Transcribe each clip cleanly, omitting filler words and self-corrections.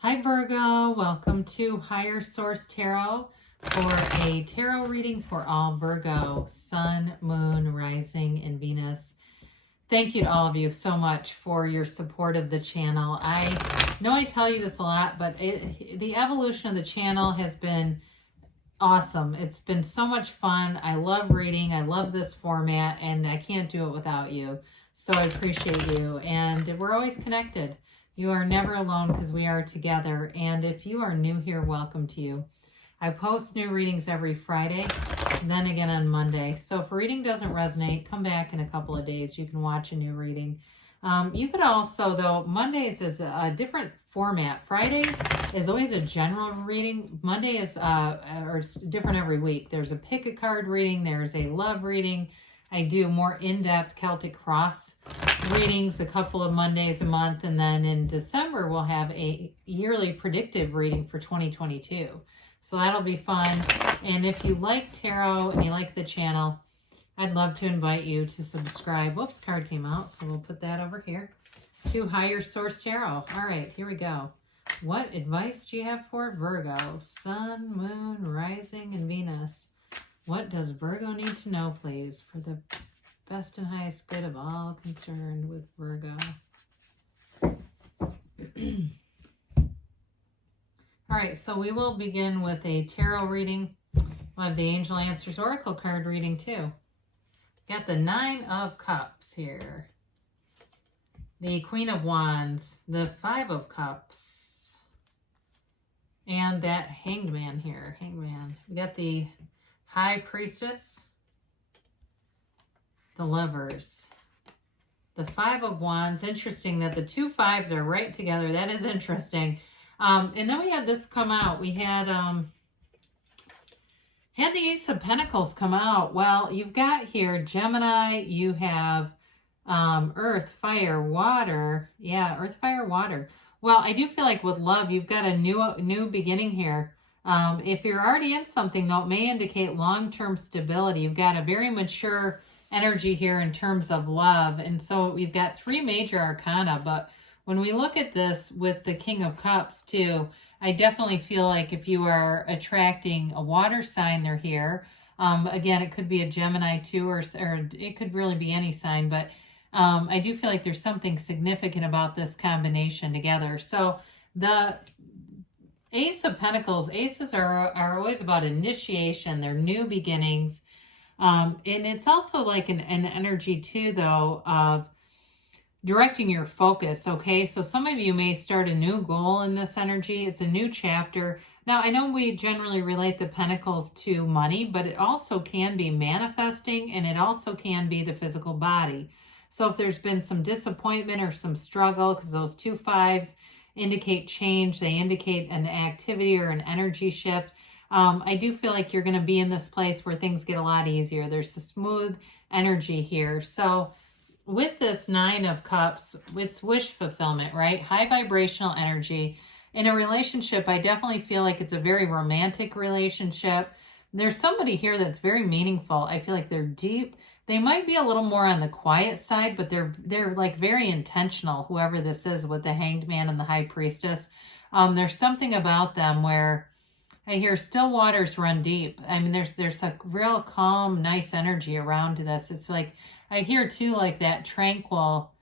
Hi Virgo, welcome to Higher Source Tarot for a tarot reading for all Virgo, Sun, Moon, Rising, and Venus. Thank you to all of you so much for your support of the channel. I know I tell you this a lot, but the evolution of the channel has been awesome. It's been so much fun. I love reading. I love this format, and I can't do it without you. So I appreciate you, and we're always connected. You are never alone because we are together. And if you are new here, welcome to you. I post new readings every Friday, then again on Monday. So if a reading doesn't resonate, come back in a couple of days. You can watch a new reading. You could also, though, Mondays is a different format. Friday is always a general reading. Monday is or different every week. There's a pick a card reading. There's a love reading. I do more in-depth Celtic cross readings a couple of Mondays a month. And then in December, we'll have a yearly predictive reading for 2022. So that'll be fun. And if you like tarot and you like the channel, I'd love to invite you to subscribe. Whoops, card came out, so we'll put that over here. To Higher Source Tarot. All right, here we go. What advice do you have for Virgo? Sun, Moon, Rising, and Venus. What does Virgo need to know, please, for the best and highest good of all concerned with Virgo? All right, so we will begin with a tarot reading. We'll have the Angel Answers Oracle card reading, too. Got the Nine of Cups here. The Queen of Wands. The Five of Cups. And that Hanged Man here. Hanged Man. We got the High Priestess. The Lovers. The Five of Wands. Interesting that the two fives are right together. That is interesting. And then we had this come out. We had the Ace of Pentacles come out. Well, you've got here Gemini. You have Earth, Fire, Water. Yeah, Earth, Fire, Water. Well, I do feel like with love, you've got a new beginning here. If you're already in something, though, it may indicate long-term stability. You've got a very mature energy here in terms of love. And so we've got three major arcana. But when we look at this with the King of Cups, too, I definitely feel like if you are attracting a water sign, they're here. Again, it could be a Gemini, too, or it could really be any sign. But I do feel like there's something significant about this combination together. So the Ace of Pentacles, aces are always about initiation. They're new beginnings. And it's also like an energy too, though, of directing your focus. Okay, so some of you may start a new goal in this energy. It's a new chapter. Now, I know we generally relate the pentacles to money, but it also can be manifesting, and it also can be the physical body. So if there's been some disappointment or some struggle, because those two fives indicate change, they indicate an activity or an energy shift. I do feel like you're going to be in this place where things get a lot easier. There's a smooth energy here. So with this Nine of Cups, it's wish fulfillment, right? High vibrational energy. In a relationship, I definitely feel like it's a very romantic relationship. There's somebody here that's very meaningful. I feel like they're deep. They might be a little more on the quiet side, but they're like very intentional, whoever this is with the Hanged Man and the High Priestess. There's something about them where I hear still waters run deep. I mean, there's a real calm, nice energy around this. It's like, I hear too, like that tranquil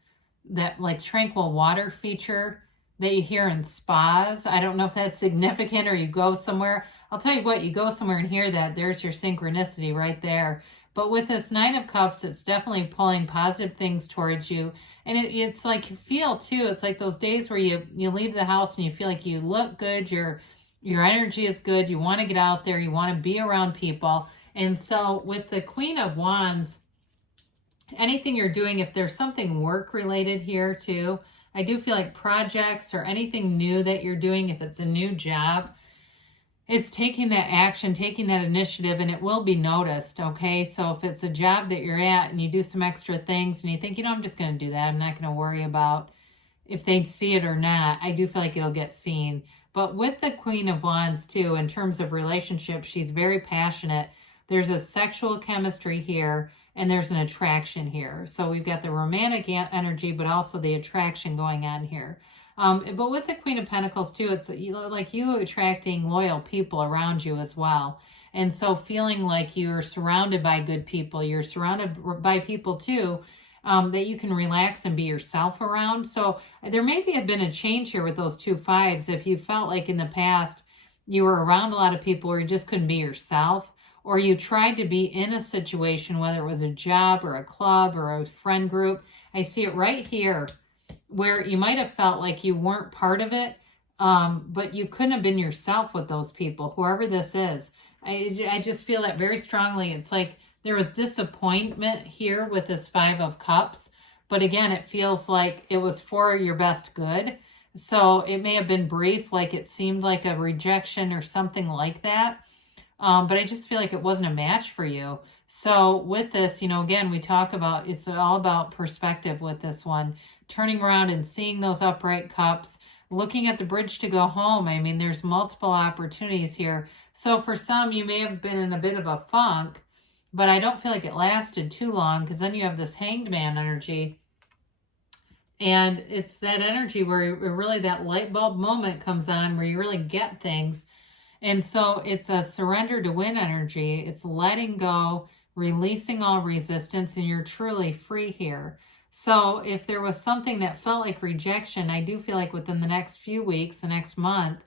water feature that you hear in spas. I don't know if that's significant, or you go somewhere. I'll tell you what, you go somewhere and hear that, there's your synchronicity right there. But with this Nine of Cups, it's definitely pulling positive things towards you. And it's like you feel too, it's like those days where you leave the house and you feel like you look good, your energy is good, you want to get out there, you want to be around people. And so with the Queen of Wands, anything you're doing, if there's something work related here too, I do feel like projects or anything new that you're doing, if it's a new job, it's taking that action, taking that initiative, and it will be noticed, okay? So if it's a job that you're at and you do some extra things and you think, I'm just going to do that, I'm not going to worry about if they see it or not, I do feel like it'll get seen. But with the Queen of Wands too, in terms of relationships, she's very passionate. There's a sexual chemistry here, and there's an attraction here. So we've got the romantic energy, but also the attraction going on here. But with the Queen of Pentacles too, it's like you attracting loyal people around you as well. And so feeling like you're surrounded by good people, you're surrounded by people too, that you can relax and be yourself around. So there maybe have been a change here with those 2 5s. If you felt like in the past you were around a lot of people where you just couldn't be yourself, or you tried to be in a situation, whether it was a job or a club or a friend group. I see it right here where you might have felt like you weren't part of it, but you couldn't have been yourself with those people, whoever this is. I just feel that very strongly. It's like there was disappointment here with this 5 of Cups, but again, it feels like it was for your best good. So it may have been brief, like it seemed like a rejection or something like that. But I just feel like it wasn't a match for you. So with this, again, we talk about, it's all about perspective with this one. Turning around and seeing those upright cups, looking at the bridge to go home. I mean, there's multiple opportunities here. So for some, you may have been in a bit of a funk, but I don't feel like it lasted too long, because then you have this Hanged Man energy. And it's that energy where really that light bulb moment comes on, where you really get things. And so it's a surrender to win energy. It's letting go, releasing all resistance, and you're truly free here. So if there was something that felt like rejection, I do feel like within the next few weeks, the next month,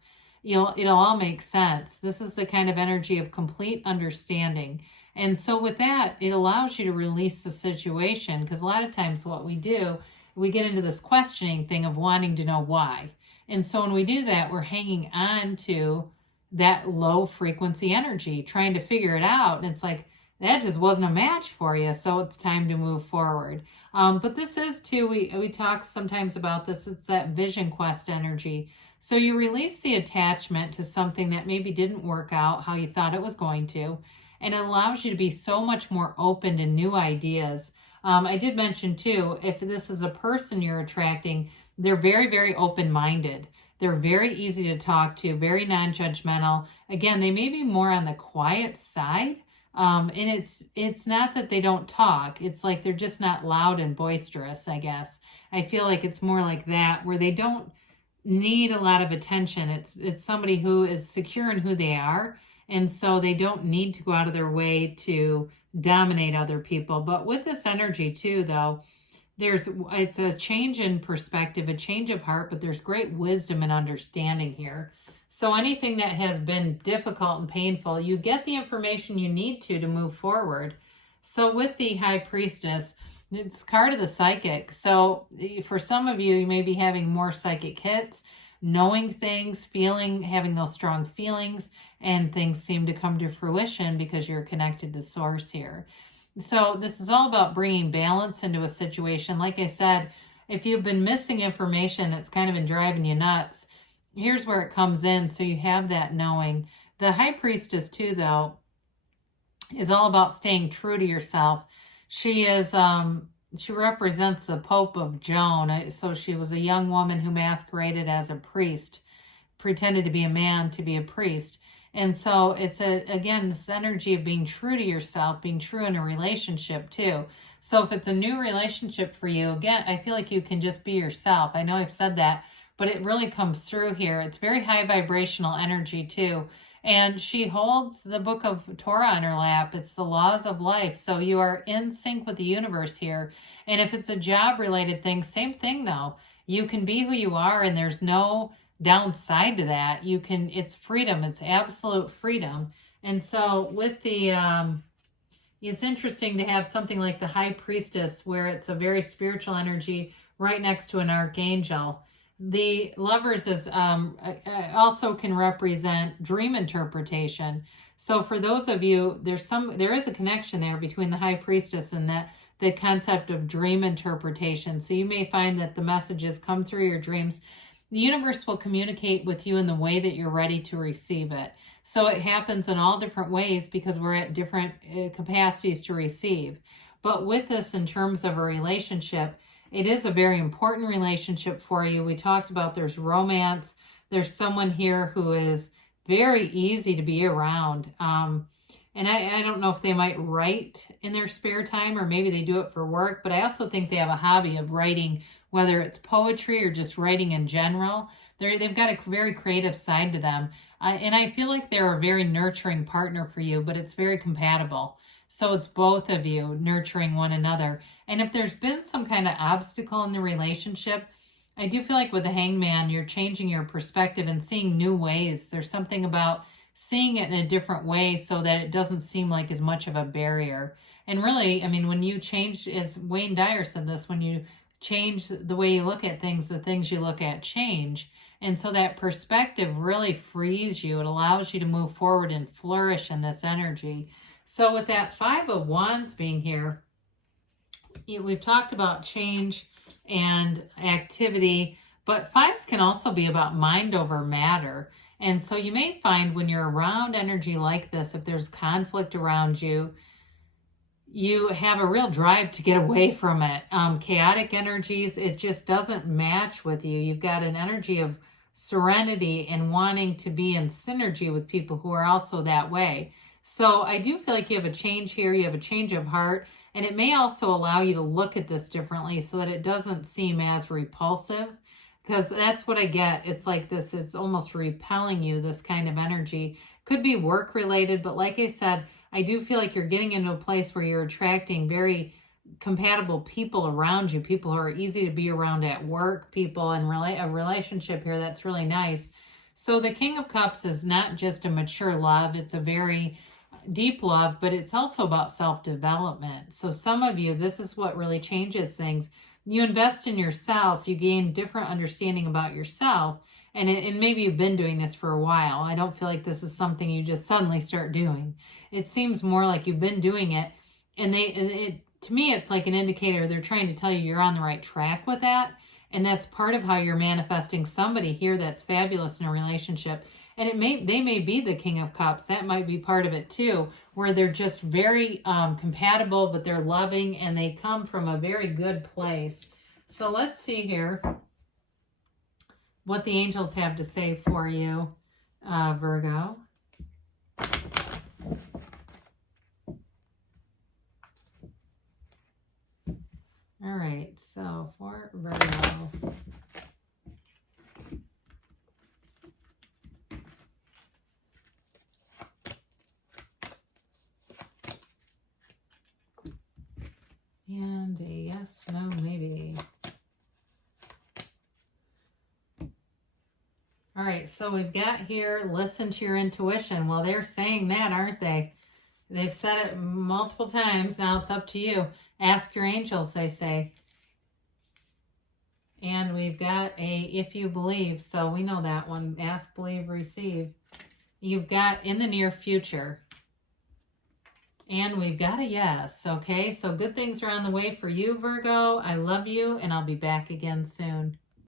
it'll all make sense. This is the kind of energy of complete understanding. And so with that, it allows you to release the situation, because a lot of times what we do, we get into this questioning thing of wanting to know why. And so when we do that, we're hanging on to that low frequency energy, trying to figure it out. And it's like, that just wasn't a match for you. So it's time to move forward. But this is too, we talk sometimes about this. It's that vision quest energy. So you release the attachment to something that maybe didn't work out how you thought it was going to. And it allows you to be so much more open to new ideas. I did mention too, if this is a person you're attracting, they're very, very open-minded. They're very easy to talk to, very non-judgmental. Again, they may be more on the quiet side. And it's not that they don't talk. It's like they're just not loud and boisterous, I guess. I feel like it's more like that, where they don't need a lot of attention. It's somebody who is secure in who they are. And so they don't need to go out of their way to dominate other people. But with this energy too, though, it's a change in perspective, a change of heart, but there's great wisdom and understanding here. So anything that has been difficult and painful, you get the information you need to move forward. So with the High Priestess, it's card of the psychic. So for some of you, you may be having more psychic hits, knowing things, having those strong feelings, and things seem to come to fruition because you're connected to source here. So this is all about bringing balance into a situation. Like I said, if you've been missing information that's kind of been driving you nuts, here's where it comes in. So you have that knowing. The High Priestess too, though, is all about staying true to yourself. She represents the Pope of Joan. So she was a young woman who masqueraded as a priest, pretended to be a man to be a priest. And so it's again, this energy of being true to yourself, being true in a relationship too. So if it's a new relationship for you, again, I feel like you can just be yourself. I know I've said that, but it really comes through here. It's very high vibrational energy too. And she holds the book of Torah on her lap. It's the laws of life. So you are in sync with the universe here. And if it's a job related thing, same thing though. You can be who you are, and there's no downside to that. It's freedom. It's absolute freedom. And so with the, it's interesting to have something like the High Priestess, where it's a very spiritual energy right next to an archangel. The Lovers is also can represent dream interpretation. So for those of you, there is a connection there between the High Priestess and the concept of dream interpretation. So you may find that the messages come through your dreams. The universe will communicate with you in the way that you're ready to receive it. So it happens in all different ways because we're at different capacities to receive. But with this, in terms of a relationship, it is a very important relationship for you. We talked about there's romance. There's someone here who is very easy to be around. And I don't know if they might write in their spare time, or maybe they do it for work, but I also think they have a hobby of writing whether it's poetry or just writing in general. They've got a very creative side to them. And I feel like they're a very nurturing partner for you, but it's very compatible. So it's both of you nurturing one another. And if there's been some kind of obstacle in the relationship, I do feel like with the Hangman, you're changing your perspective and seeing new ways. There's something about seeing it in a different way so that it doesn't seem like as much of a barrier. And really, I mean, when you change, as Wayne Dyer said this, when you change the way you look at things, the things you look at change. And so that perspective really frees you. It allows you to move forward and flourish in this energy. So with that Five of Wands being here, we've talked about change and activity, but fives can also be about mind over matter. And so you may find when you're around energy like this, if there's conflict around you, you have a real drive to get away from it. Chaotic energies, it just doesn't match with you. You've got an energy of serenity and wanting to be in synergy with people who are also that way. So I do feel like you have a change here. You have a change of heart. And it may also allow you to look at this differently so that it doesn't seem as repulsive. Because that's what I get. It's like this is almost repelling you, this kind of energy. Could be work related, but like I said, I do feel like you're getting into a place where you're attracting very compatible people around you, people who are easy to be around at work, people in a relationship here that's really nice. So the King of Cups is not just a mature love. It's a very deep love, but it's also about self-development. So some of you, this is what really changes things. You invest in yourself, you gain different understanding about yourself, and maybe you've been doing this for a while. I don't feel like this is something you just suddenly start doing. It seems more like you've been doing it, and to me, it's like an indicator they're trying to tell you you're on the right track with that, and that's part of how you're manifesting somebody here that's fabulous in a relationship. And they may be the King of Cups. That might be part of it too, where they're just very compatible, but they're loving and they come from a very good place. So let's see here what the angels have to say for you, Virgo. All right, so for Virgo. And a yes, no, maybe. All right, so we've got here, listen to your intuition. Well, they're saying that, aren't they? They've said it multiple times. Now it's up to you. Ask your angels, they say. And we've got a if you believe. So we know that one. Ask, believe, receive. You've got in the near future. And we've got a yes, okay? So good things are on the way for you, Virgo. I love you, and I'll be back again soon.